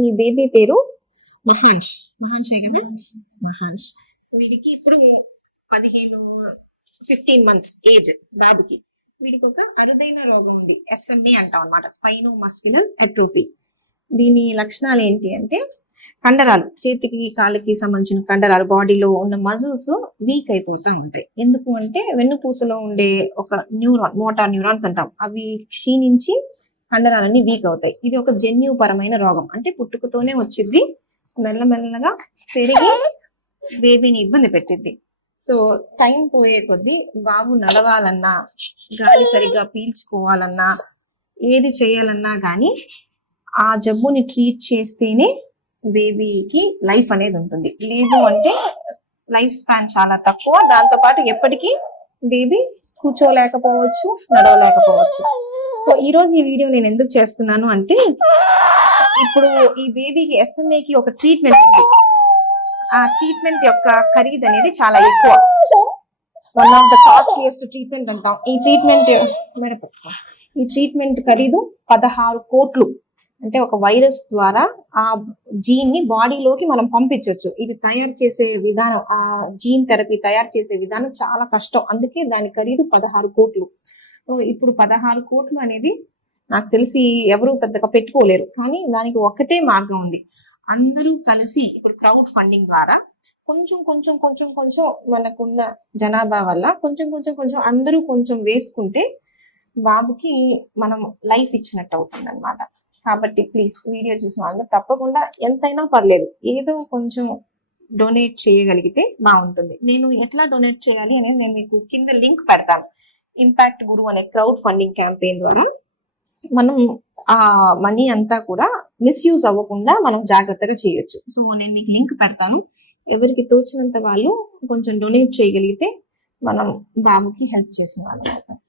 ఈ బేబీ పేరు మహాన్ష్. మహాన్షే కదా, మహాన్ష్. వీడికి ఇప్పుడు 15 months ఏజ్ బాబుకి. వీడికి ఒక అరుదైన రోగం ఉంది, SMA అంటాం అనమాట, స్పైనో మస్క్యులర్ అట్రోఫీ. దీని లక్షణాలు ఏంటి అంటే కండరాలు, చేతికి కాళ్ళకి సంబంధించిన కండరాలు, బాడీలో ఉన్న మజిల్స్ వీక్ అయిపోతూ ఉంటాయి. ఎందుకు అంటే వెన్నుపూసలో ఉండే ఒక న్యూరాన్, మోటార్ న్యూరాన్స్ అంటాం, అవి క్షీణించి కండరాలన్నీ వీక్ అవుతాయి. ఇది ఒక జన్యుపరమైన రోగం, అంటే పుట్టుకతోనే వచ్చింది, మెల్లమెల్లగా పెరిగి బేబీని ఇబ్బంది పెట్టిద్ది. సో టైం పోయే కొద్దీ బాబు నడవాలన్నా, గాలి సరిగ్గా పీల్చుకోవాలన్నా, ఏది చేయాలన్నా కానీ ఆ జబ్బుని ట్రీట్ చేస్తేనే బేబీకి లైఫ్ అనేది ఉంటుంది. లేదు అంటే లైఫ్ స్పాన్ చాలా తక్కువ. దాంతోపాటు ఎప్పటికీ బేబీ కూర్చోలేకపోవచ్చు, నడవలేకపోవచ్చు. సో ఈ రోజు ఈ వీడియో నేను ఎందుకు చేస్తున్నాను అంటే, ఇప్పుడు ఈ బేబీకి SMAకి ఒక ట్రీట్మెంట్ ఉంది. ఆ ట్రీట్మెంట్ యొక్క ఖరీదు అనేది చాలా ఎక్కువ, one of the costliest treatment అంటాం. ఈ ట్రీట్మెంట్ ఖరీదు 16 కోట్లు. అంటే ఒక వైరస్ ద్వారా ఆ జీన్ ని బాడీలోకి మనం పంపించవచ్చు. ఇది తయారు చేసే విధానం, ఆ జీన్ థెరపీ తయారు చేసే విధానం చాలా కష్టం. అందుకే దాని ఖరీదు 16 కోట్లు. సో ఇప్పుడు 16 కోట్లు అనేది నాకు తెలిసి ఎవరు పెద్దగా పెట్టుకోలేరు. కానీ దానికి ఒక్కటే మార్గం ఉంది, అందరూ కలిసి ఇప్పుడు క్రౌడ్ ఫండింగ్ ద్వారా కొంచెం కొంచెం కొంచెం కొంచెం మనకున్న జనాభా వల్ల కొంచెం అందరూ కొంచెం వేసుకుంటే బాబుకి మనం లైఫ్ ఇచ్చినట్టు అవుతుంది అనమాట. కాబట్టి ప్లీజ్ వీడియో చూసిన వాళ్ళు తప్పకుండా ఎంతైనా పర్లేదు ఏదో కొంచెం డొనేట్ చేయగలిగితే బాగుంటుంది. నేను ఎట్లా డొనేట్ చేయాలి అనేది నేను మీకు కింద లింక్ పెడతాను. ఇంపాక్ట్ గురు అనే క్రౌడ్ ఫండింగ్ క్యాంపెయిన్ ద్వారా మనం ఆ మనీ అంతా కూడా మిస్యూజ్ అవ్వకుండా మనం జాగ్రత్తగా చేయొచ్చు. సో నేను మీకు లింక్ పెడతాను. ఎవరికి తోచినంత వాళ్ళు కొంచెం డొనేట్ చేయగలిగితే మనం బాబుకి హెల్ప్ చేసిన వాళ్ళం అవుతాం.